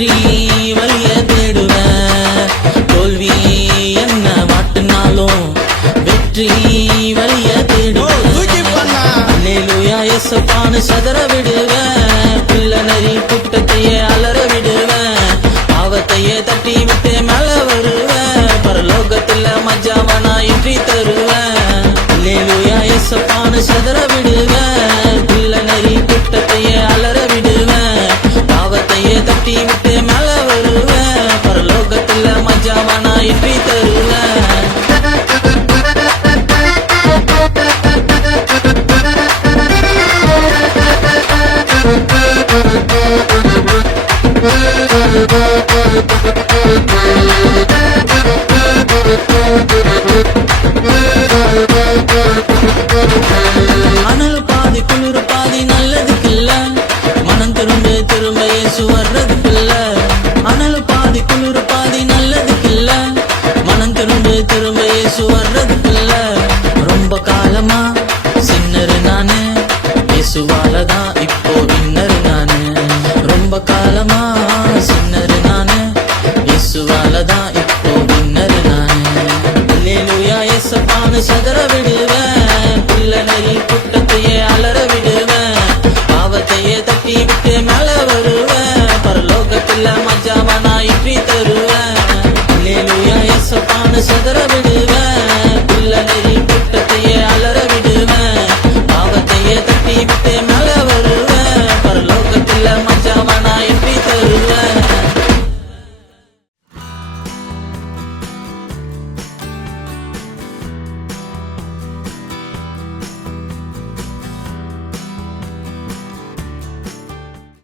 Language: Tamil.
வெற்றி வழிய தேடுவேன். தோல்வி என்ன மாட்டினாலும் வெற்றி வழிய தேடுவேன். அல்லேலூயா இயேசுப்பான்னு சதற விடுவேன். பிள்ளை நரி கூட்டத்தையே அலற விடுவேன். பாவத்தையே தட்டி விட்டு மேல வருவேன். பரலோகத்துல மஜாவனா இன்றி தருவேன். அல்லேலூயா இயேசுப்பான்னு சதற விடுவேன். பிள்ளை நரி கூட்டத்தையே அலற விடுவேன். பாவத்தையே தட்டி விட்டு மேல வருவேன். பரலோகத்துல மஜாவனா இன்றி தருவேன். அனல் பாதி குளிர் பாதி நல்லதுக்கில்ல. மனம் திரும்ப திரும்ப இயேசு வர்றதுக்கில்ல. அனல் பாதி குளிர் பாதி நல்லதுக்கில்ல. மனம் திரும்ப திரும்ப இயேசு வர்றதுக்கில்ல. ரொம்ப காலமா சின்னரு நானு, இயேசுவாலதான் இப்போ வின்னரு நானு. ரொம்ப காலமா சின்னரு நானு, இயேசுவாலதான் இப்போ வின்னரு நானு. அல்லேலூயா இயேசுப்பான்னு சதற விடுவேன். பிள்ளை நரி கூட்டத்தையே அலற விடுவேன். பாவத்தையே தட்டி விட்டு மேல வருவேன். பரலோகத்துல மஜா